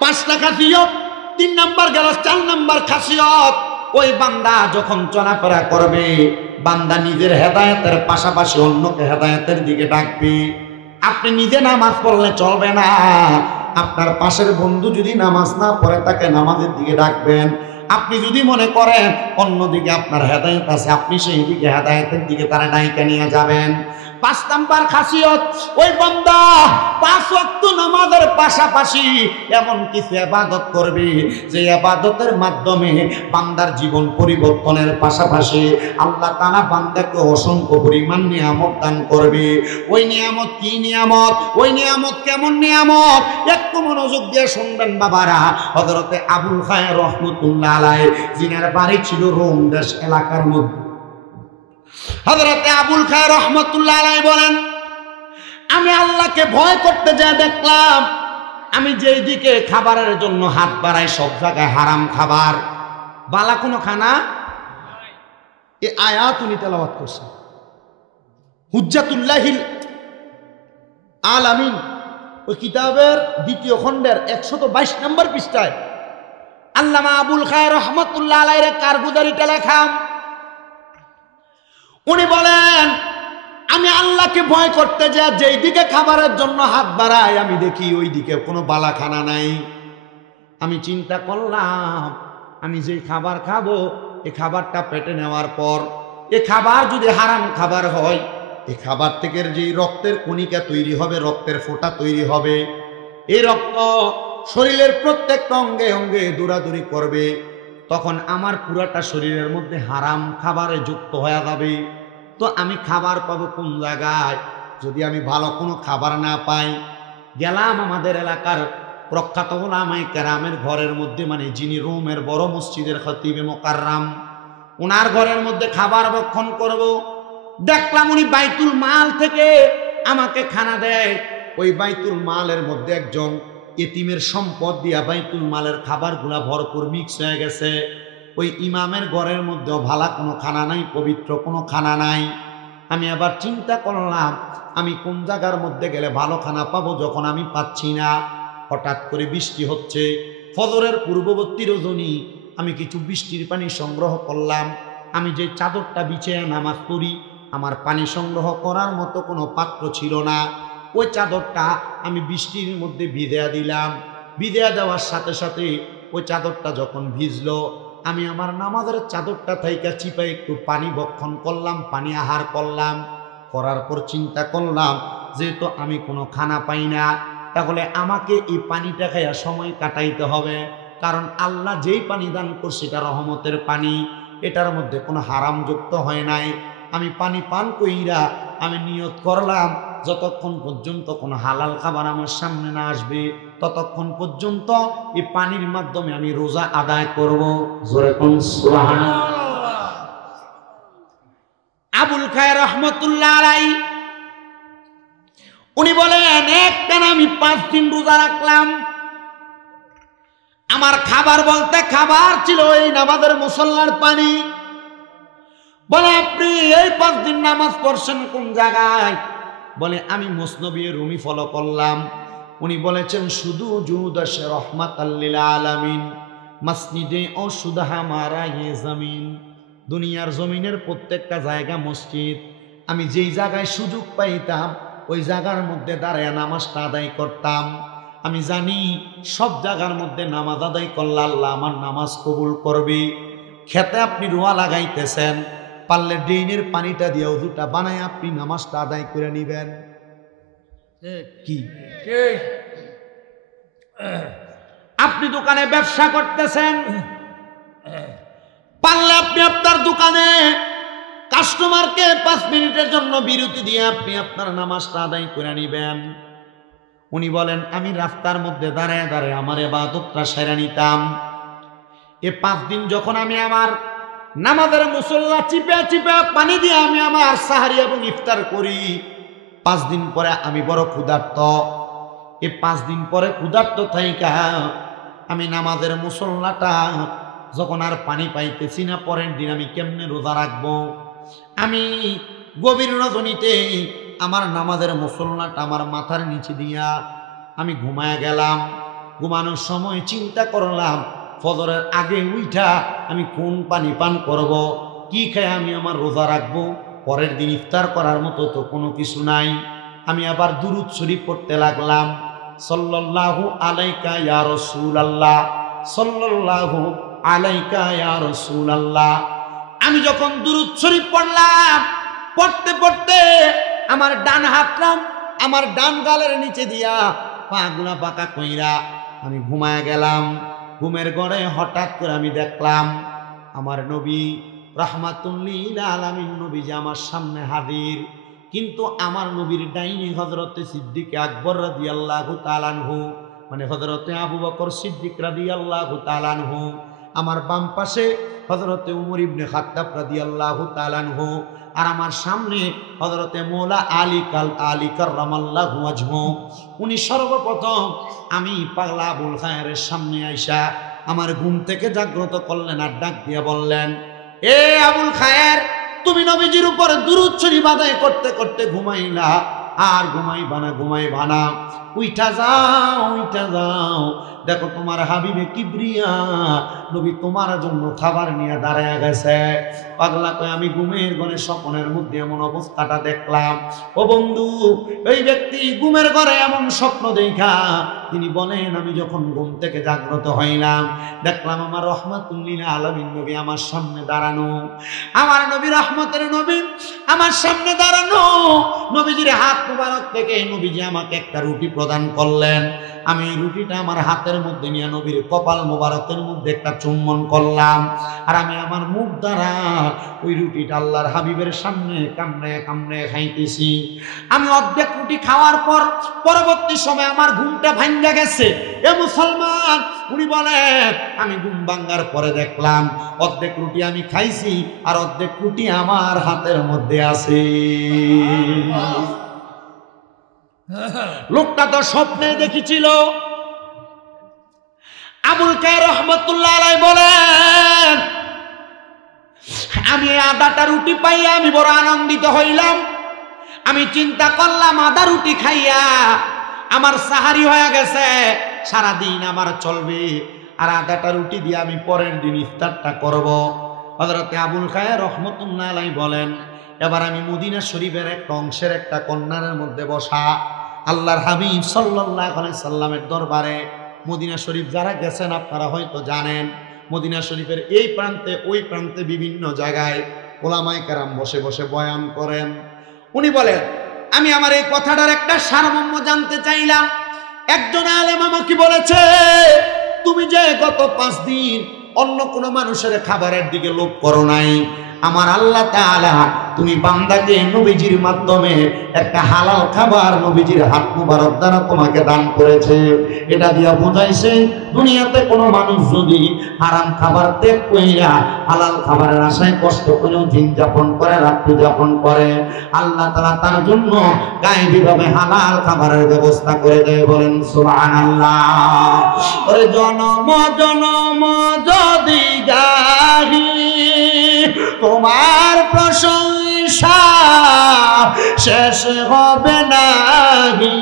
5টা খাসিয়ত। 3 নাম্বার গেল, 4 নাম্বার খাসিয়ত, ওই বান্দা যখন চলাফেরা করবে, বান্দা নিজের হেদায়েতের পাশাপাশি অন্যকে হেদায়েতের দিকে ডাকবে। আপনি নিজে নামাজ পড়লে চলবে না, আপনার পাশের বন্ধু যদি নামাজ না পড়ে তাকে নামাজের দিকে ডাকবেন। আপনি যদি মনে করেন অন্যদিকে আপনার হেদায়েত আছে, আপনি সেই দিকে হেদায়েতের দিকে তারা ডাইকা নিয়ে যাবেন। 5 নাম্বার খাসিয়ত, ওই বান্দা 5 ওয়াক্ত নামাজের পাশাপাশি এমন কিছু ইবাদত করবে যে ইবাদতের মাধ্যমে বান্দার জীবন পরিবর্তনের পাশাপাশি আল্লাহ তাআলা বান্দাকে অসংখ্য পরিমাণ নিয়ামত দান করবে। ওই নিয়ামত কি নিয়ামত? ওই নিয়ামত কেমন নিয়ামত? একটু মনোযোগ দিয়ে শুনবেন বাবারা। হযরতে আবুল খায়ের রহমাতুল্লাহ আলাইহি, যিনার বাড়ি ছিল রোম দেশ এলাকার মধ্যে, হযরতে আবুল খায়ের রহমাতুল্লাহ আলাইহি বলেন, আমি আল্লাহকে ভয় করতে যা দেখলাম, আমি যেই দিকে খাবারের জন্য হাত বাড়াই সব জায়গায় হারাম খাবার, বালা কোনো খানা। এই আয়াত উনি তেলাওয়াত করছেন হুজ্জাতুল্লাহিল আলামিন, ওই কিতাবের 2য় খণ্ডের 122 নম্বর পৃষ্ঠায় আল্লামা আবুল খায়ের রহমাতুল্লাহ আলাইহির কারগুজারিটা লেখা। উনি বলেন, আমি আল্লাহকে ভয় করতে যা যেই দিকে খাবারের জন্য হাত বাড়াই, আমি দেখি ওই দিকে কোনো বালাখানা নাই। আমি চিন্তা করলাম, আমি যেই খাবার খাবো, এই খাবারটা পেটে নেওয়ার পর এই খাবার যদি হারাম খাবার হয়, এই খাবার থেকে যেই রক্তের কণিকা তৈরি হবে, রক্তের ফোঁটা তৈরি হবে, এই রক্ত শরীরের প্রত্যেকটা অঙ্গে অঙ্গে দৌড়াদৌড়ি করবে, তখন আমার পুরাটা শরীরের মধ্যে হারাম খাবারে যুক্ত হয়ে যাবে। তো আমি খাবার পাবো কোন জায়গায় যদি আমি ভালো কোনো খাবার না পাই? গেলাম আমাদের এলাকার প্রখ্যাত উলামায়ে কেরামের ঘরের মধ্যে, মানে যিনি রোমের বড় মসজিদের খতিবে মুকাররম, ওনার ঘরের মধ্যে খাবার ভক্ষণ করব। দেখলাম উনি বাইতুল মাল থেকে আমাকে খানা দেয়। ওই বাইতুল মালের মধ্যে একজন এতিমের সম্পদ দিয়া বাইতুল মালের খাবারগুলা ভরপুর মিক্স হয়ে গেছে। ওই ইমামের ঘরের মধ্যেও ভালো কোনো খানা নাই, পবিত্র কোনো খানা নাই। আমি আবার চিন্তা করলাম, আমি কোন জায়গার মধ্যে গেলে ভালো খানা পাবো, যখন আমি পাচ্ছি না। হঠাৎ করে বৃষ্টি হচ্ছে, ফজরের পূর্ববর্তী রজনী। আমি কিছু বৃষ্টির পানি সংগ্রহ করলাম। আমি যে চাদরটা বিছিয়ে নামাজ পড়ি, আমার পানি সংগ্রহ করার মতো কোনো পাত্র ছিল না। ওই চাদরটা আমি বৃষ্টির মধ্যে ভিজিয়ে দিলাম। ভিজিয়ে দেওয়ার সাথে সাথে ওই চাদরটা যখন ভিজলো, আমি আমার নামাজের চাদরটা থাইকা চিপায় একটু পানি ভক্ষণ করলাম, পানি আহার করলাম। করার পর চিন্তা করলাম, যেহেতু আমি কোনো খানা পাই না, তাহলে আমাকে এই পানিটা খাইয়া সময় কাটাইতে হবে। কারণ আল্লাহ যেই পানি দান করছে এটা রহমতের পানি, এটার মধ্যে কোনো হারাম যুক্ত হয় নাই। আমি পানি পান কইরা আমি নিয়ত করলাম, যতক্ষণ পর্যন্ত কোনো হালাল খাবার আমার সামনে না আসবে, ততক্ষণ পর্যন্ত এই পানির মাধ্যমে আমি রোজা আদায় করব। জোরে কোন সুবহানাল্লাহ। আবুল খায়ের রহমাতুল্লাহ আলাইহি উনি বলেন, একটানা আমি 5 দিন রোজা রাখলাম। আমার খাবার বলতে খাবার ছিল এই নামাজের মুসল্লার পানি। বলে, আপনি এই 5 দিন নামাজ পড়ছেন কোন জায়গায়? বলে, আমি মুসনবী রুমি ফলো করলাম। উনি বলেছেন, শুধু জুদাশে রহমাতাল লিল আলামিন মাসজিদে ও সুদাহা মারা ইয়ে জমিন। দুনিয়ার জমিনের প্রত্যেকটা জায়গা মসজিদ। আমি যেই জায়গায় সুযোগ পাইতাম ওই জায়গার মধ্যে দাঁড়ায় নামাজটা আদায় করতাম। আমি জানি সব জায়গার মধ্যে নামাজ আদায় করলে আল্লাহ আমার নামাজ কবুল করবে। খেতে আপনি রোয়া লাগাইতেছেন, পারলে ড্রেনের পানিটা দিয়ে ওযুটা বানায় আপনি নামাজটা আদায় করে নিবেন। কি আপনি দোকানে ব্যবসা করতেছেন, পারলে আপনি আপনার দোকানে কাস্টমারকে 5 মিনিটের জন্য বিরতি দিয়ে আপনি আপনার নামাজটা আদায় করে নিবেন। উনি বলেন, আমি রাস্তার মধ্যে দাঁড়ায় দাঁড়ায় আমার ইবাদতটা সেরে নিতাম। এ 5 দিন যখন আমি আমার নামাজের মুসল্লা চিপে চিপে পানি দিয়ে আমি আমার সাহারি এবং ইফতার করি, 5 দিন পরে আমি বড় ক্ষুধার্ত। এই 5 দিন পরে ক্ষুধার্ত থাইকা আমি নামাজের মুসল্লাটা যখন আর পানি পাইতেছি না, পরের দিন আমি কেমনে রোজা রাখবো? আমি গভীর রজনীতে আমার নামাজের মুসল্লাটা আমার মাথার নিচে দিয়া আমি ঘুমায় গেলাম। ঘুমানোর সময় চিন্তা করলাম ফজরের আগে উঠা আমি কোন পানি পান করব, কি খেয়ে আমি আমার রোজা রাখবো, পরের দিন ইফতার করার মতো তো কোনো কিছু নাই। আমি আবার দুরূদ শরীফ পড়তে লাগলাম, সাল্লাল্লাহু আলাইকা ইয়া রাসূলুল্লাহ, সাল্লাল্লাহু আলাইকা ইয়া রাসূলুল্লাহ। আমি যখন দুরূদ শরীফ পড়লাম, পড়তে পড়তে আমার ডান হাতটা আমার ডান গালের নিচে দিয়া পাগুলা পাকা কইরা আমি ঘুমায় গেলাম। ঘুমের ঘরে হঠাৎ করে আমি দেখলাম আমার নবী রাহমাতুল লিল আলামিন নবী যে আমার সামনে হাজির, কিন্তু আমার নবীর ডাইনি হযরতে সিদ্দিক আকবর রাদিয়াল্লাহু তাআলা আনহু, মানে হযরতে আবু বকর সিদ্দিক রাদিয়াল্লাহু তাআলা আনহু, আমার বাম পাশে হযরতে উমর ইবনে খাত্তাব রাদিয়াল্লাহু তাআলা আনহু, আর আমার সামনে হযরতে মৌলা আলী কাররামাল্লাহু ওয়াজহু। উনি সর্বপ্রথম আমি পাগলা আবুল খায়েরের সামনে আইসা আমার ঘুম থেকে জাগ্রত করলেন আর ডাক দিয়ে বললেন, এ আবুল খায়ের, তুমি নবীজির উপর দুরূদ শরীফ আদায় করতে করতে ঘুমাইলা, আর ঘুমাইবা না, উইঠা যাও, দেখো তোমার হাবিবে কিবরিয়া নবী তোমার জন্য খাবার নিয়ে দাঁড়ায় গেছে। পাগলা কয়, আমি ঘুমের ঘরে স্বপ্নের মধ্যে এমন অবস্থাটা দেখলাম। ও বন্ধু, এই ব্যক্তি ঘুমের ঘরে এমন স্বপ্ন দেখা তিনি বলেন, আমি যখন ঘুম থেকে জাগ্রত হইলাম দেখলাম আমার রাহমাতুল লিল আলামিন নবী আমার সামনে দাঁড়ানো, আমার নবী রহমতের নবী আমার সামনে দাঁড়ানো। নবীজির হাত মুবারক থেকে নবীজি আমাকে একটা রুটি প্রদান করলেন। আমি এই রুটিটা আমার হাতের মধ্যে নিয়ে নবীর কপাল মুবারকের মধ্যে একটা চুম্বন করলাম, আর আমি আমার মুখ দ্বারা ওই রুটিটা আল্লাহর হাবিবের সামনে কামড়ে খাইতেছি। আমি অর্ধেক রুটি খাওয়ার পর পরবর্তী সময় আমার ঘুমটা ভাঙ্গা গেছে। এ মুসলমান, উনি বলেন আমি ঘুম ভাঙ্গার পরে দেখলাম অর্ধেক রুটি আমি খাইছি আর অর্ধেক রুটি আমার হাতের মধ্যে আছে। লোকটা তো স্বপ্নে দেখেছিল। আবুল খায়ের রহমতুল্লাহ আলাইহি বলেন, আমি আদাটা রুটি পাইয়া আমি বড় আনন্দিত হইলাম। আমি চিন্তা করলাম আদা রুটি খাইয়া আমার সাহারি হয়ে গেছে, সারাদিন আমার চলবে, আর আদাটা রুটি দিয়ে আমি পরের দিন ইফতারটা করব। হযরতে আবুল খায়ের রহমতুল্লাহ আলাইহি বলেন, এবার আমি মদিনা শরীফের একটা অংশের একটা কর্নারের মধ্যে বসা, আল্লাহর হাবিব সাল্লাল্লাহু আলাইহি সাল্লামের দরবারে। মদিনা শরীফ যারা গেছেন আপনারা হয়তো জানেন, মদিনা শরীফের এই প্রান্তে ওই প্রান্তে বিভিন্ন জায়গায় ওলামায়ে কেরাম বসে বসে বয়ান করেন। উনি বলেন, আমি আমার এই কথাটার একটা সারমর্ম জানতে চাইলাম। একজন আলেম আমাকে বলেছে, তুমি যে গত 5 দিন অন্য কোনো মানুষের খাবারের দিকে লোভ করো নাই, আমার আল্লাহ তাআলা তুমি বান্দাকে নবীজির মাধ্যমে একটা হালাল খাবার নবীজির হাত মুবারক দ্বারা তোমাকে দান করেছে। এটা দিয়া বুঝাইছে দুনিয়াতে কোনো মানুষ যদি হারাম খাবার ত্যাগ কইরা হালাল খাবারের আশায় কষ্ট করেও দিন যাপন করে, রাত্রি যাপন করে, আল্লাহ তাআলা তার জন্য গায়েবীভাবে হালাল খাবারের ব্যবস্থা করে দেয়। বলেন সুবহানাল্লাহ। ওরে জনম জনম যদি গাহি তোমার প্রশংসা শেষ হবে নাহি,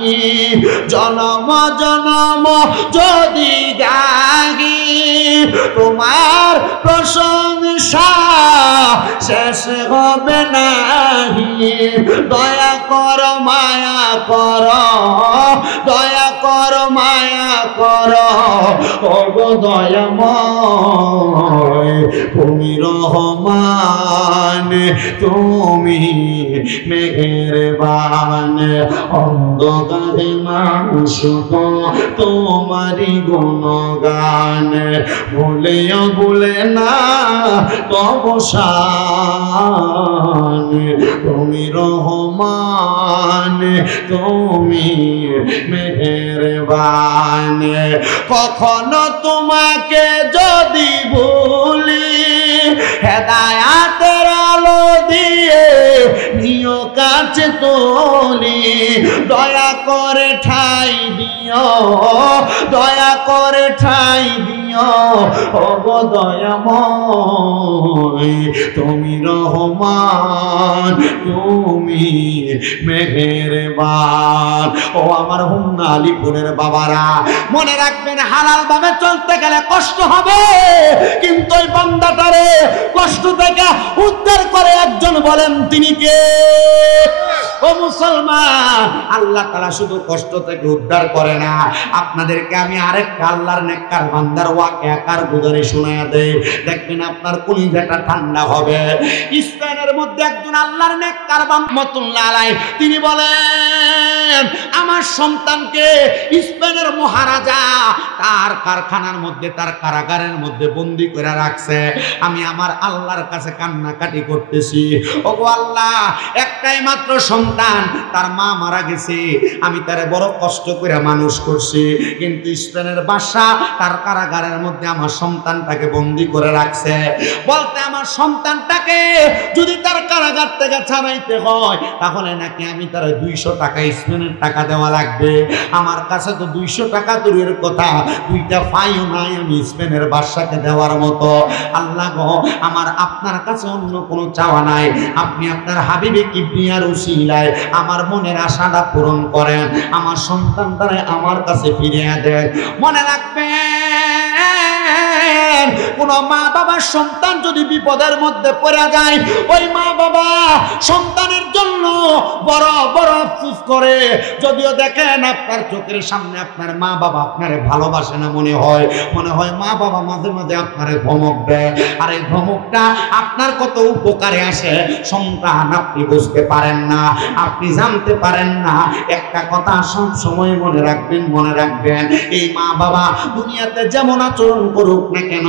জনম জনম যদি গাহি তোমার প্রশংসা শেষ হবে নাহি। দয়া কর মায়া কর, দয়া কর মায়া কর, ওগো দয়াময় তুমি রহমান, তুমি মেহেরবান। অন্ধকারে মানুষ তোমারি গুণগান, ভুলেও ভুলে না তব শান। তুমি রহমান, তুমি মেহেরবান। কখনো তোমাকে যদি ভুলি হেদায়াতের আলো দিয়ে নিও কাছে তোলি, দয়া করে ঠাই দিয়ে দিও, দয়া করে ঠাই দিও, ওগো দয়াময় তুমি রহমান, তুমি মেহেরবান। ও আমার হুন্না আলিপুরের বাবারা, মনে রাখবেন হালাল ভাবে চলতে গেলে কষ্ট হবে, কিন্তু ওই বান্দাটারে কষ্ট থেকে উদ্ধার করে একজন, বলেন তিনি কে? ও মুসলমান, আল্লাহ তাআলা শুধু কষ্ট থেকে উদ্ধার করে না, আপনাদেরকে আমি আরেকটা আল্লাহর নেককার বান্দার ওয়াকিয়া কারগুজারি শোনায়া দেই, দেখবেন আপনার কলিজাটা ঠান্ডা হবে। স্পেনের মধ্যে একজন আল্লাহর নেককার রহমাতুল্লাহ আলাইহি তিনি বলেন, আমার সন্তানকে স্পেনের মহারাজা তার কারখানার মধ্যে, তার কারাগারের মধ্যে বন্দী করে রাখছে। আমি আমার আল্লাহর কাছে কান্নাকাটি করতেছি, ওগো আল্লাহ, একটাই মাত্র সন্তান, তার মা মারা গেছে, আমি তারে বড় কষ্ট করে মানুষ করছি, কিন্তু স্পেনের বাদশা তার কারাগারের মধ্যে আমার সন্তানটাকে বন্দী করে রাখছে। বলতে আমার সন্তানটাকে যদি তার কারাগার থেকে ছাড়াইতে হয়, তাহলে নাকি আমি তার 200 টাকা স্পেনের টাকা দেওয়া লাগবে। আমার কাছে তো 200 টাকা দূরের কথা, 2টা পাইও নাই আমি স্পেনের বাদশাকে দেওয়ার মতো। আল্লাহ গো, আমার আপনার কাছে অন্য কোনো চাওয়া নাই, আপনি আপনার হাবিবে কিবরিয়ার উসিলায় আমার মনের আশাটা পূরণ করেন, আমার সন্তানটারে আমার কাছে ফিরিয়ে দেন। মনে রাখবেন, কোন মা বাবার সন্তান যদি বিপদের মধ্যে পড়ে যায়, ওই মা বাবা সন্তানের জন্য বড় বড় আফসোস করে। যদিও দেখেন আপনার চোখের সামনে আপনার মা বাবা আপনারে ভালোবাসে না, মনে হয় মা বাবা মাঝে মাঝে আপনারে ধমক দেয়, আর এই ধমকটা আপনার কত উপকারে আসে সন্তান আপনি বুঝতে পারেন না, আপনি জানতে পারেন না। একটা কথা সব সময় মনে রাখবেন, এই মা বাবা দুনিয়াতে যেমন আচরণ করুক না কেন,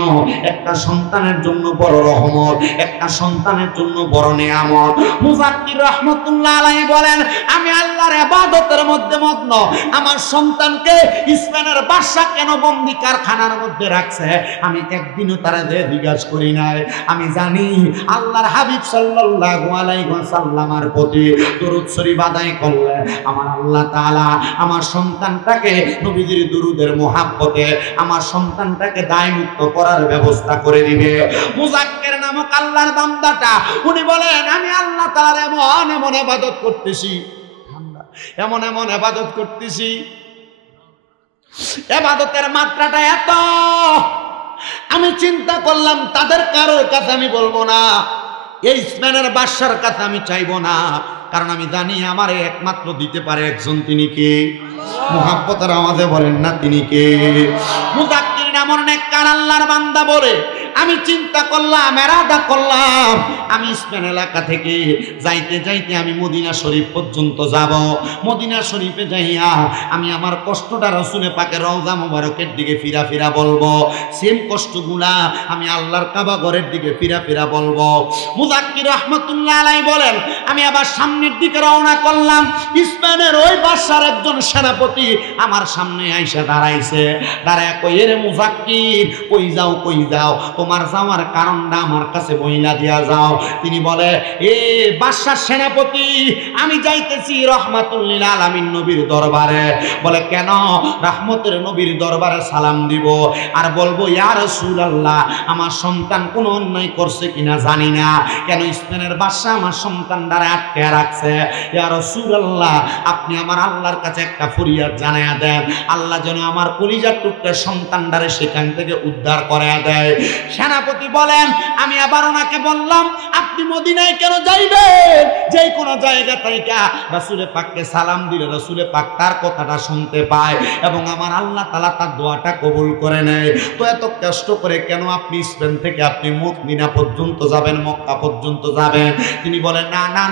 একটা সন্তানের জন্য বড় রহমত, একটা সন্তানের জন্য বড় নিয়ামত। মুজাক্কির রহমাতুল্লাহ আলাইহি বলেন, আমি আল্লাহর ইবাদতের মধ্যে মগ্ন, আমার সন্তানকে স্পেনের বাদশা কেন বন্দী কারখানার মধ্যে রাখছে, আমি একদিনও তারা জিজ্ঞাসা করি নাই। আমি জানি আল্লাহর হাবিব সাল্লাল্লাহু আলাইহি ওয়াসাল্লামের প্রতি দরুদ শরীফ আদায় করলে আমার আল্লাহ তাআলা আমার সন্তানটাকে নবীজির দুরুদের মোহাব্বতে আমার সন্তানটাকে দায়মুক্ত করার ব্যবস্থা করে দিবে। মুজাক্কির নামক আল্লাহর বান্দাটা উনি বলেন, আমি আল্লাহ তাআলার এমন ইবাদত করতেছি, এমন ইবাদত করতেছি, ইবাদতের মাত্রাটা এত, আমি চিন্তা করলাম তাদের কারোর কাছে আমি বলবো না, এই স্পেনের বাদশার কাছে আমি চাইবো না, কারণ আমি জানি আমার একমাত্র দিতে পারে একজন, তিনি কে? মুহাব্বতের আওয়াজে বলেন না তিনি কে? মুজাক্কির নামের নেককার আল্লাহর বান্দা বলে, আমি চিন্তা করলাম, এরাদা করলাম, আমি স্পেন এলাকা থেকে যাইতে যাইতে আমি মদিনা শরীফ পর্যন্ত যাব। মদিনা শরীফে যাইয়া আমি আমার কষ্টটা রাসূলে পাকের রওজা মুবারকের দিকে ফিরা বলবো, সেম কষ্টগুলা আমি আল্লাহর কাবা ঘরের দিকে ফিরা বলবো। মুজাক্কির রহমাতুল্লাহ আলাইহি বলেন, আমি আবার সামনের দিকে রওনা করলাম। স্পেনের ওই বাদশার একজন সেনাপতি আমার সামনে আইসা দাঁড়াইছে, দাঁড়ায় কই, রে মুজাক্কির, কই যাও, তোমার যাওয়ার কারণটা আমার কাছে বইলা দিয়া যাও। তিনি বলে, এ বাদশার সেনাপতি, আমি যাইতেছি রাহমাতুল লিল আলামিন নবীর দরবারে। বলে, কেন? রাহমতের নবীর দরবারে সালাম দিব আর বলবো, ইয়া রাসূলুল্লাহ, আমার সন্তান কোন অন্যায় করছে কিনা জানি না, কেন স্পেনের বাদশা আমার সন্তানটারে আটকে রাখছে। ইয়া রাসূলুল্লাহ, আপনি আমার আল্লাহর কাছে একটা ফরিয়াদ জানায়া দেন, আল্লাহ যেন আমার কলিজার টুকরা সন্তানটারে সেখান থেকে উদ্ধার করে দেয়। সেনাপতি বলেন, আমি আবার ওনাকে বললাম, আপনি মদিনায় কেন যাইবেন? যে কোনো জায়গা থেকে রাসূলে পাককে সালাম দিলে রাসূলে পাক তার কথাটা শুনতে পায় এবং আমার আল্লাহ তাআলা তার দোয়াটা কবুল করে নেয়। তো এত কষ্ট করে কেন আপনি স্পেন থেকে আপনি মদিনা পর্যন্ত যাবেন, মক্কা পর্যন্ত যাবেন? তিনি বলেন,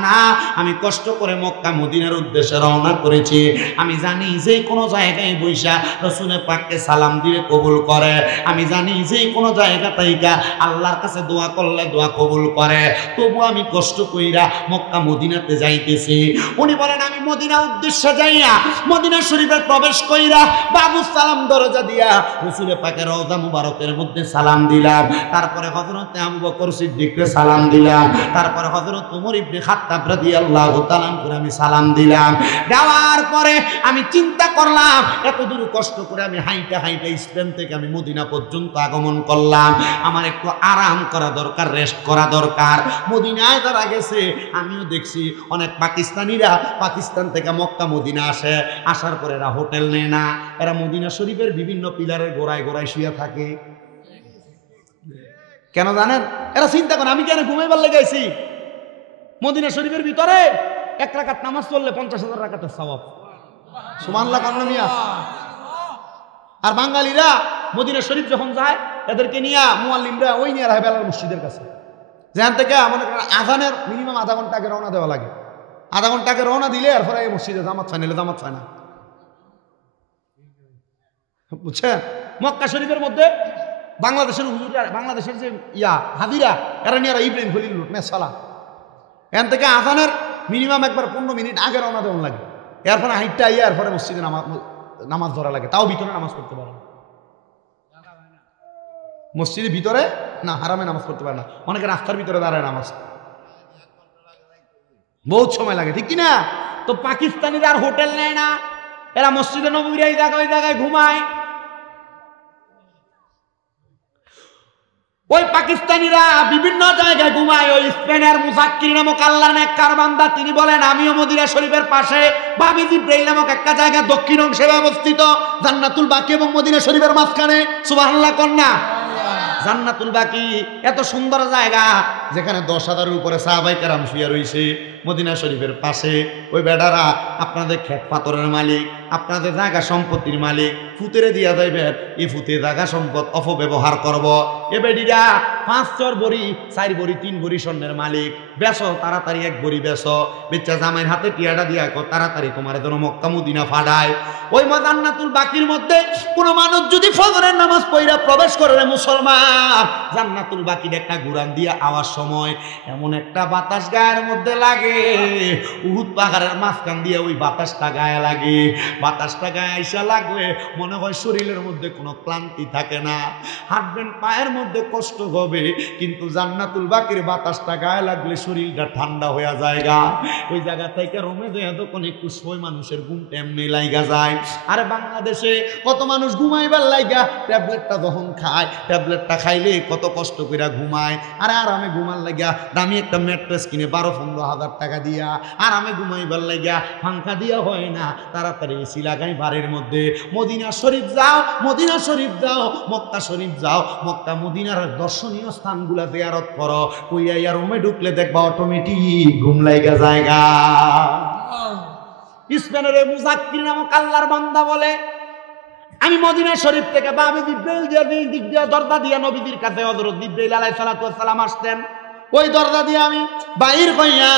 না, আমি কষ্ট করে মক্কা মদিনার উদ্দেশ্যে রওনা করেছি, আমি জানি যে কোনো জায়গায় বৈশা রাসূলে পাককে সালাম দিয়ে কবুল করে, আমি জানি যে কোনো জায়গাতেই থাইকা আল্লাহর কাছে দোয়া করলে দোয়া কবুল করে। তবু আমি কষ্ট কইরা মক্কা মদিনাতে যাইতেছি। উনি বলেন আমি মদিনা উদ্দেশ্যে যাইয়া মদিনা শরীফে প্রবেশ কইরা বাবু সালাম দরজা দিয়া রাসূল পাকের রওজা মুবারকের মধ্যে সালাম দিলাম। তারপরে হযরত আবু বকর সিদ্দিককে সালাম দিলাম। তারপরে হযরত ওমর ইবনে খাত্তাব রাদিয়াল্লাহু তাআলা করে আমি সালাম দিলাম। দেওয়ার পরে আমি চিন্তা করলাম এত দূর কষ্ট করে আমি হাইটা হাইটা স্পেন থেকে আমি মদিনা পর্যন্ত আগমন করলাম, আমার একটু আরাম করা দরকার, রেস্ট করা দরকার। মদিনায় যারা গেছে আমিও দেখছি অনেক পাকিস্তানিরা পাকিস্তান থেকে মক্কা মদিনা আসে, আসার পরে এরা হোটেল নেয় না, এরা মদিনা শরীফের বিভিন্ন পিলারের গোড়ায় গোড়ায় শুয়ে থাকে। কেন জানেন? এরা চিন্তা করে আমি কেন ঘুমাইবার লেগেছি মদিনা শরীফের ভিতরে 1 রাকাত নামাজ পড়লে 50,000 রাকাতের সওয়াব। সুবহানাল্লাহ কান্না মিয়া। আর বাঙালিরা মদিনা শরীফ যখন যায় এদেরকে নিয়ে মুআল্লিমরা ওই নিয়ে রাখে বেলাল মসজিদের কাছে, যেখান থেকে মনে করেন আজানের মিনিমাম আধা ঘন্টা আগে রওনা দেওয়া লাগে। আধা ঘন্টা আগে রওনা দিলে এরপরে এই মসজিদে জামাত হয়, নাহলে জামাত হয় না। বুঝছেন? মক্কা শরীফের মধ্যে বাংলাদেশের হুজুরা, বাংলাদেশের যে হাজিরা, এরা নিয়ে ইব্রাহিম খলিল মেসালা এখান থেকে আজানের মিনিমাম একবার 15 মিনিট আগে রওনা দেওয়া লাগে। এরপরে হাইটটা আইয়া এরপরে মসজিদে নামাজ ধরা লাগে, তাও ভিতরে নামাজ পড়তে পারে না। মসজিদের ভিতরে না, হারামে নামাজ পড়তে পারে না। অনেকে রাস্তার ভিতরে দাঁড়ায় নামাজ, বহুত সময় লাগে, ঠিক কিনা? তো পাকিস্তানিরা আর হোটেল নেয় না, এরা মসজিদে নববীর এই জায়গায় ঘুমায়। ওই পাকিস্তানিরা বিভিন্ন জায়গায় ঘুমায়। ওই স্পেনের মুসাক্কির নামক আল্লাহর নেককার বান্দা তিনি বলেন আমিও মদিনা শরীফের পাশে বাবি জিব্রাইল নামক একটা জায়গা দক্ষিণ অংশে অবস্থিত, জান্নাতুল বাকি এবং মদিনা শরীফের মাঝখানে। সুবহানাল্লাহ কন্যা। জান্নাতুল বাকি এত সুন্দর জায়গা যেখানে 10,000-এর উপরে সাহাবায়ে কেরাম শুয়ে রইছে মদিনা শরীফের পাশে। ওই বেডারা আপনাদের ক্ষেত পাথরের মালিক, আপনাদের জায়গা সম্পত্তির মালিক, ফুতেরে দিয়া যাইবেন, এই ফুতে জায়গা সম্পদ অপব্যবহার করব। এ বেডিরা 5-4 বড়ি 4 বড়ি 3 বড়ি স্বর্ণের মালিক, বেচো তাড়াতাড়ি 1 বড়ি বেচো, বেচা জামাইয়ের হাতে টিয়াটা দিয়া তাড়াতাড়ি তোমার যেন মক্কা মদিনা ফাড়ায়। ওই জান্নাতুল বাকির মধ্যে কোন মানুষ যদি ফজরের নামাজ পড়া প্রবেশ করে মুসলমান, জান্নাতুল বাকির একটা ঘুরান দিয়া আওয়ার সময় এমন একটা বাতাস গায়ের মধ্যে লাগে, উহুদ পাহাড়ের মাঝখান দিয়ে ওই বাতাসটা গায়ে লাগে। বাতাসটা গায়ে আইসা লাগলে মনে হয় শরীরের মধ্যে কোনো ক্লান্তি থাকে না, হাঁটবেন পায়ের মধ্যে কষ্ট হবে, কিন্তু জান্নাতুল বাকির বাতাসটা গায়ে লাগলে শরীরটা ঠান্ডা হয়ে যায়। ওই জায়গা থেকে রোমে যায় তখন একটু সময় মানুষের ঘুম এমনি লাইগা যায়। আরে বাংলাদেশে কত মানুষ ঘুমাইবার লাইগা ট্যাবলেটটা যখন খায়, ট্যাবলেটটা খাইলে কত কষ্ট করে ঘুমায়। আরে আরামে ঘুমার লাগিয়া দামি একটা ম্যাট্রেস কিনে 12-15 হাজার টাকা দিয়া আরামে ঘুমাইবার লাগিয়া পাঙ্খা দিয়া হয় না, তাড়াতাড়ি এসি লাগাই বাড়ির মধ্যে। মদিনা শরীফ যাও, মদিনা শরীফ যাও, মক্কা শরীফ যাও, মক্কা মদিনার দর্শনীয় স্থানগুলা জিয়ারত করো, কইয়া রুমে ঢুকলে দেখবা অটোমেটিক ঘুম লাইগা জায়গা। স্পেনের মুসাক্কির নামক আল্লাহর বান্দা বলে আমি মদিনা শরীফ থেকে বাবি জিব্রাইল দিক দিয়ে দরজা দিয়া নবীদের কাছে হযরত জিব্রাইল আলাইহিস সালাতু ওয়াস সালাম আসতেন। ওই দরজা দিয়ে আমি বাহির হইয়া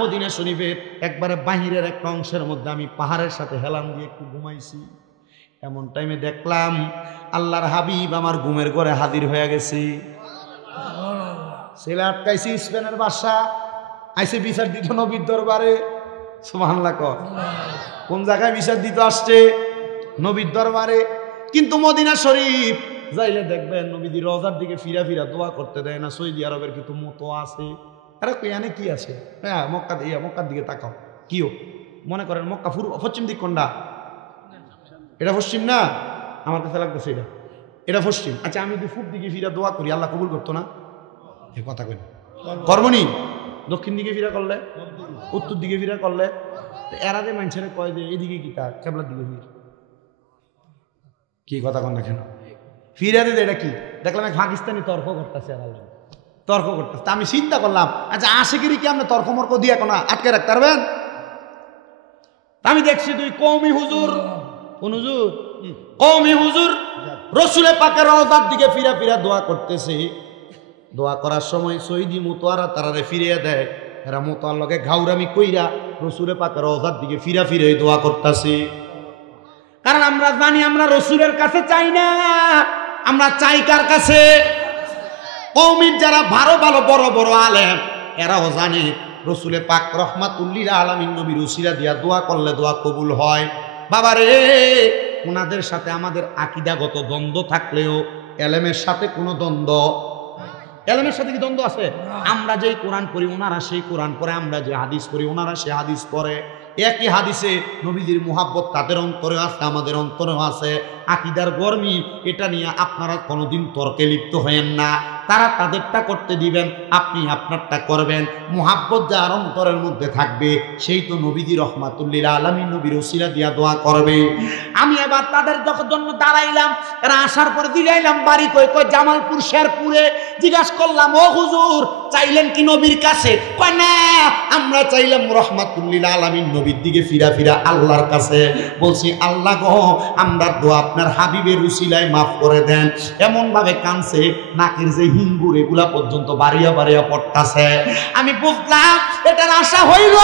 মদিনা শরীফের একবারে বাহিরের একটা অংশের মধ্যে আমি পাহাড়ের সাথে হেলান দিয়ে একটু ঘুমাইছি। এমন টাইমে দেখলাম আল্লাহর হাবিব আমার ঘুমের ঘরে হাজির হয়ে গেছে। ছেলে আটকাইছি স্পেনের বাদশা আইসে বিচার দিত নবীর দরবারে। সুবহানাল্লাহ কর। কোন জায়গায় বিচার দিতে আসছে? নবীর দরবারে। কিন্তু মদিনা শরীফ যাইলে দেখবেন নবীজি রওজার দিকে ফিরা ফিরা দোয়া করতে দেয় না। সৌদি আরবের কিন্তু মতো আছে। আরে এখানে কি আছে? হ্যাঁ মক্কার দিকে তাকাও। কিও মনে করেন মক্কা পশ্চিম দিক কোনটা? এটা পশ্চিম না? আমার কাছে লাগতেছে এটা পশ্চিম। আচ্ছা আমি যদি পূব দিকে ফিরা দোয়া করি আল্লাহ কবুল করতো না? এ কথা কই কর্মনি। দক্ষিণ দিকে ফিরা করলে, উত্তর দিকে ফিরা করলে এরা যে মানুষের কয় যে এদিকে কি তার কেবলার দিকে ফির, কি কথা কন না কেন? ফিরা দিতে এটা কি? দেখলাম এক পাকিস্তানি তর্ক করতেছে, তর্ক করতেছে। আমি চিন্তা করলাম আচ্ছা আশিকিরি কি আপনি তর্ক মর্ক দিয়ে কোনো আটকে রাখতে পারবেন? আমি দেখছি দুই কওমি হুজুর, কোন হুজুর? কওমি হুজুর রাসূল পাকের রওজার দিকে ফিরা ফিরা দোয়া করতেছে। দোয়া করার সময় সৈদি মুতোয়ারা তারারে ফিরিয়ে দেয়। এরা মুতোয়ার লগে ঘাউরামি কইরা রাসূল পাকের রওজার দিকে ফিরা ফিরে দোয়া করতেছে। কারণ আমরা জানি আমরা রাসূলের কাছে চাই না, আমরা চাই কার কাছে? কওমের যারা ভালো ভালো বড় বড় আলেম এরাও জানে রসুলে পাক রহমাতুল্লিল আলামিন নবীর উসিলা দিয়া দোয়া করলে দোয়া কবুল হয়। বাবারে ওনাদের সাথে আমাদের আকীদাগত দ্বন্দ্ব থাকলেও এলেমের সাথে কোনো দ্বন্দ্ব, এলেমের সাথে কি দ্বন্দ্ব আছে? আমরা যেই কোরআন পড়ি ওনারা সেই কোরআন পড়ে, আমরা যে হাদিস পড়ি ওনারা সেই হাদিস পড়ে। একই হাদিসে নবীজির মুহাব্বত তাদের অন্তরে আছে, আমাদের অন্তরেও আছে। আকীদার গরমি এটা নিয়ে আপনারা কোনোদিন তর্কে লিপ্ত হয়েন না। তারা তাদেরটা করতে দিবেন, আপনি আপনারটা করবেন। মুহাব্বত যার অন্তরের মধ্যে থাকবে সেই তো নবীজি রহমাতুল্লিল আলামিন নবীর ওসিলা দিয়া দোয়া করবে। আমি এবার তাদের জন্য দাঁড়াইলাম, এরা আসার পরে দিলাইলাম বাড়ি কই কই জামালপুর শেরপুরে। জিজ্ঞাসা করলাম, ও হুজুর চাইলেন কি নবীর কাছে? কয় না, আমরা চাইলাম রহমাতুল্লিল আলামিন নবীর দিকে ফিরা ফিরা আল্লাহর কাছে। বলছি আল্লাহ গো, আমরা দোয়া আপনার হাবিবের উসিলায় মাফ করে দেন। এমন ভাবে কানছে নাকের যে হিঙ্গুর এগুলা পর্যন্ত বাড়িয়া বাড়িয়া পড়তাছে। আমি বুঝলাম এটার আশা হইল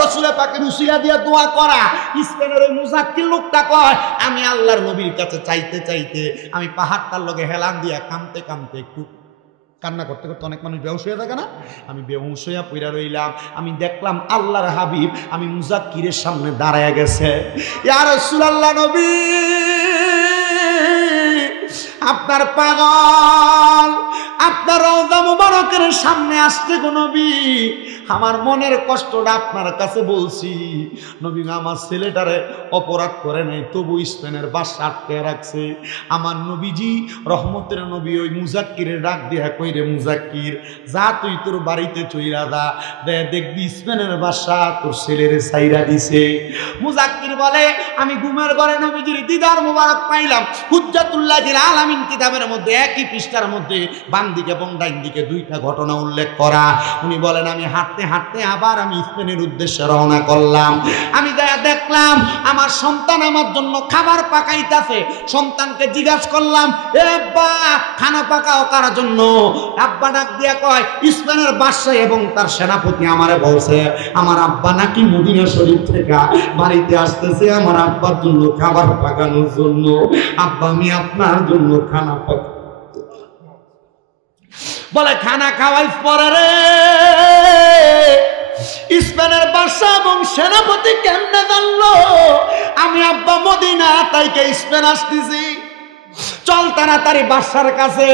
রসুলের পাকের উসিলা দিয়া দোয়া করা। স্পেনের ওই মুজাক্কির লোকটা কয়, আমি আল্লাহর নবীর কাছে চাইতে চাইতে আমি পাহাড়টার লগে হেলান দিয়া কামতে কামতে একটু কান্না করতে করতে, অনেক মানুষ বেহুশ হয়ে থাকে না, আমি বেহুশ হইয়া পইরা রইলাম। আমি দেখলাম আল্লাহর হাবিব আমি মুজাক্কিরের সামনে দাঁড়ায় গেছে। ইয়া রাসূলুল্লাহ, নবী আপনার পাগল আপনার রওজা মুবারকের সামনে আসতে গো নবী, আমার মনের কষ্টটা আপনার কাছে বলছি। নবী আমার ছেলেটারে অপরাধ করে নাই, তবু স্পেনের বাসা আটকে রাখছে। আমার নবীজি রহমতের নবী ওই মুজাক্কিরের ডাক দিয়া কইরে, মুজাক্কির যা তুই তোর বাড়িতে চইরা যা, দেখবি স্পেনের বাসা তোর ছেলেরে ছাইরা দিছে। মুজাক্কির বলে, আমি ঘুমের ঘরে নবীজির দিদার মুবারক পাইলাম। হুজ্জাতুল্লাহিল আলামিন কিতাবের মধ্যে একই পৃষ্ঠার মধ্যে বাম দিকে এবং ডাইন দিকে দুইটা ঘটনা উল্লেখ করা। উনি বলেন, আমি হাঁটতে হাঁটতে আবার আমি স্পেনের উদ্দেশ্যে রওনা করলাম। আমি দেখলাম আমার সন্তান আমার জন্য খাবার পাকাইতেছে। সন্তানকে জিজ্ঞাসা করলাম, এ আব্বা খানা পাকাও কার জন্য? আব্বা ডাক দিয়া কয়, স্পেনের বাদশা এবং তার সেনাপতি আমারে বলছে আমার আব্বা নাকি মদিনা শরীফ থেকে বাড়িতে আসতেছে আমার আব্বার জন্য খাবার পাকানোর জন্য। আব্বা আমি আপনার জন্য খানা পাকা। বলে খানা খাওয়াই পরে রে স্পেনের বাদশা এবং সেনাপতি কেমনে জানলো আমি আব্বা মদিনা তাইকে স্পেন আসতেছি? চল তাড়াতাড়ি বাদশার কাছে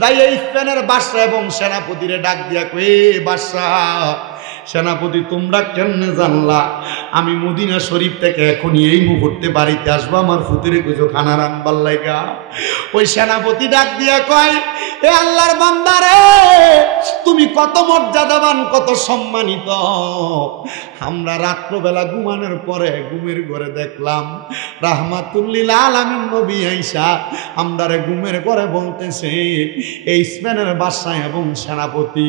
যাই। স্পেনের বাদশা এবং সেনাপতিরে ডাক দিয়া কই, বাদশা সেনাপতি তোমরা কেমনে জানলা আমি মদিনা শরীফ থেকে এখনই এই মুহূর্তে বাড়িতে আসবো আমার ফুতেরে কিছু খানা রান্নার লাগা? ওই সেনাপতি ডাক দিয়া কয়, এ আল্লাহর বান্দারে তুমি কত মর্যাদাবান কত সম্মানিত। আমরা রাত্রবেলা ঘুমানোর পরে ঘুমের ঘরে দেখলাম রাহমাতুল্লিল আলামিন নবী আইসা আমরারে ঘুমের ঘরে বলতেছে, এই স্পেনের বাদশা এবং সেনাপতি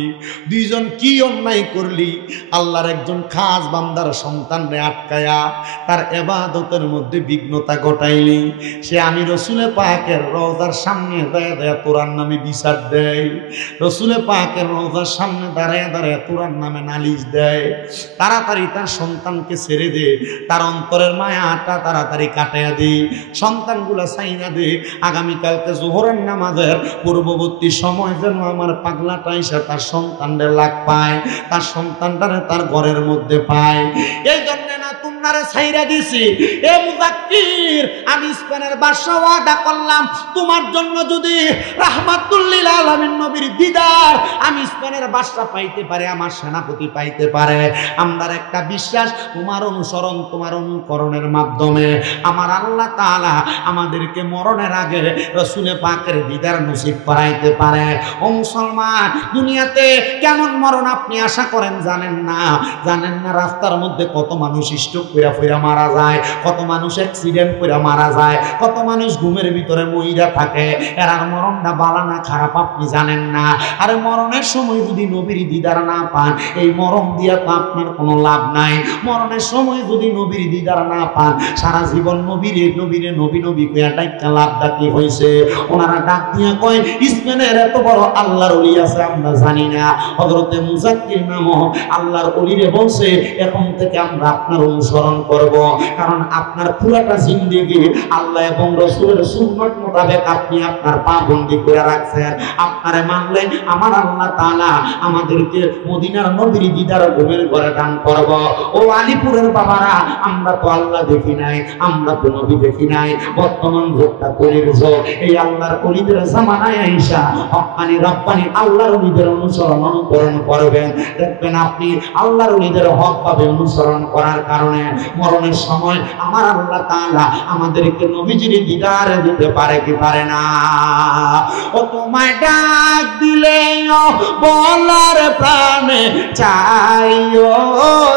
দুইজন কি অন্যায় করলি? আল্লাহর একজন খাস বান্দার সন্তানরে আটকায়া তার ইবাদতের মধ্যে বিঘ্নতা ঘটাইলি। সে আমি রসুলে পাকের রওজার সামনে দাঁড়ায় দাঁড়ায় তোরার নামে বিচার দেয়, রসুলে পাকের রওজার সামনে দাঁড়ায় দাঁড়ায় তোরার নামে নালিশ দেয়। তাড়াতাড়ি তার সন্তানকে ছেড়ে দে, তার অন্তরের মায়াটা তাড়াতাড়ি কাটাইয়া দে, সন্তানগুলা চাইনা দে। আগামীকালকে জোহরের নামাজের পূর্ববর্তী সময় যেন আমার পাগলাটা এসে তার সন্তানদের লাগ পায়, তার সন্তানটারে তার ঘরের মধ্যে পায়। এই জন্য না তোমারে ছাইরা দিছি। এ মুজাক্কির আমি স্পেনের বাদশা ওয়াদা করলাম তোমার জন্য যদি রাহমাতুল্লিল আলামিন নবীর দিদার আমি স্পেনের বাদশা পাইতে পারে, আমার সেনাপতি পাইতে পারে, আমার একটা বিশ্বাস তোমার অনুসরণ তোমার অনুকরণের মাধ্যমে আমার আল্লাহ তাআলা আমাদেরকে মরণের আগে রসুলে পাকের দিদার নসিব করাইতে পারে। ও মুসলমান, দুনিয়াতে কেমন মরণ আপনি আশা করেন জানেন না? জানেন না রাস্তার মধ্যে কত মানুষ স্ট্রোক কইরা ফইরা মারা যায়, কত মানুষ অ্যাক্সিডেন্ট কইরা মারা যায়, কত মানুষ ঘুমের ভিতরে মইরা থাকে। এরার মরণটা বালা না খারাপ আপনি জানেন না? আরে মরণের সময় যদি নবীর দিদার না পান এই মরণ দিয়া তো আপনার কোনো লাভ নাই। মরণের সময় যদি নবীর দিদার না পান সারা জীবন নবীরে নবীরে নবী নবী কইয়াটা একটা লাভটা কি হয়েছে? ওনারা ডাক দিয়া কয় স্পেনের এত বড় আল্লাহর ওলি আছে আমরা জানি না। হযরতে মুজাক্কির নামক আল্লাহর ওলিরে বলছে এখন থেকে আমরা আপনার অনুসরণ করব। কারণ আপনার পুরাটা জিন্দেগি আল্লাহ এবং রাসূলের সুন্নাত মোতাবেক আপনি আপনার পা বন্দী করে রাখছেন। আপনারে মানলে আমার আল্লাহ তাআলা আমাদেরকে মদিনার নবীর দিদার ঘুমের ঘরে দান করব। ও আলিপুরের বাবারা, আমরা তো আল্লাহ দেখি নাই, আমরা তো নবী দেখি নাই। বর্তমান যুগটা কলির যুগ। এই আল্লাহর ওলিদের জামানায় আইসা হক্কানি রব্বানি আল্লাহর ওলিদের অনুকরণ করবেন। দেখবেন আপনি আল্লাহর ওলিদের হক ভাবে অনুসরণ করার কারণে মরণের সময় আমার আল্লাহ তাআলা আমাদেরকে নবীজির দিদার দিতে পারে কি পারে না? ও তোমায় ডাক দিলে বলার প্রাণে চাইও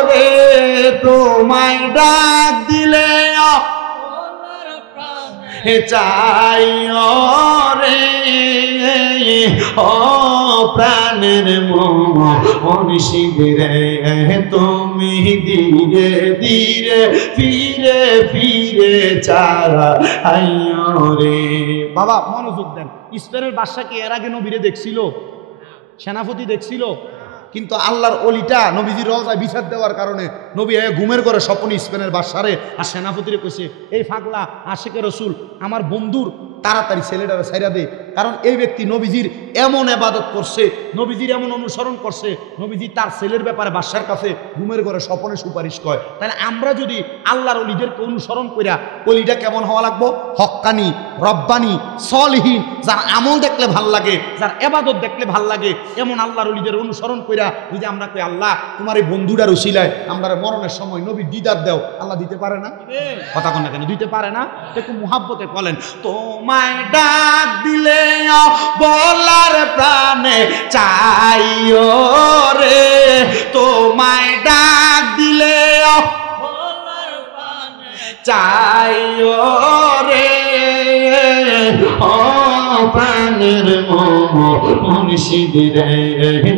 রে, তোমায় ডাক দিলে বলার প্রাণে চাইও রে, ও প্রাণের মনিষিরে তুমি ধীরে ধীরে ফিরে ফিরে চাইও রে। বাবা মনোযোগ দেন, ইসরায়েলের বাদশা কি এর আগে নবীরে দেখছিল? সেনাপতি দেখছিল? কিন্তু আল্লাহর অলিটা নবীজির রওজায় বিচার দেওয়ার কারণে নবী ঘুমের ঘরে স্বপ্নে স্পেনের বাদশারে আর সেনাপতিরে কইছে, এই ফাগলা আশিকে রসুল আমার বন্ধুর তাড়াতাড়ি ছেলেটারে ছাইরা দে। কারণ এই ব্যক্তি নবীজির এমন ইবাদত করছে, নবীজির এমন অনুসরণ করছে, নবীজি তার ছেলের ব্যাপারে বাদশার কাছে ঘুমের ঘরে স্বপ্নে সুপারিশ করে। তাহলে আমরা যদি আল্লাহর অলিদেরকে অনুসরণ কইরা, অলিটা কেমন হওয়া লাগবো? হক্কানি, রব্বানি, সলিহীন, যার আমল দেখলে ভাল লাগে, যার ইবাদত দেখলে ভাল লাগে, এমন আল্লাহর অলিদের অনুসরণ কইরা যদি আমরা কই আল্লাহ তোমার এই বন্ধুটার উসিলায় আমরা মরণের সময় নবীর দিদার দাও, আল্লাহ দিতে পারে না? কথা কোন না কেন দিতে পারে না? একটু মুহাব্বতে বলেন, তোমায় ডাক দিলে বলার প্রাণে চাইও রে, তোমায় ডাক দিলে বলার প্রাণে চাইও রে, ও প্রাণের মুর্শিদরে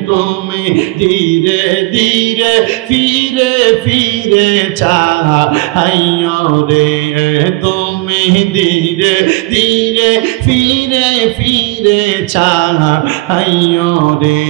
তুমি ধীরে ধীরে ফিরে ফিরে চাইও রে, তুমি ধীরে ধীরে ফিরে ফিরে চাইও রে।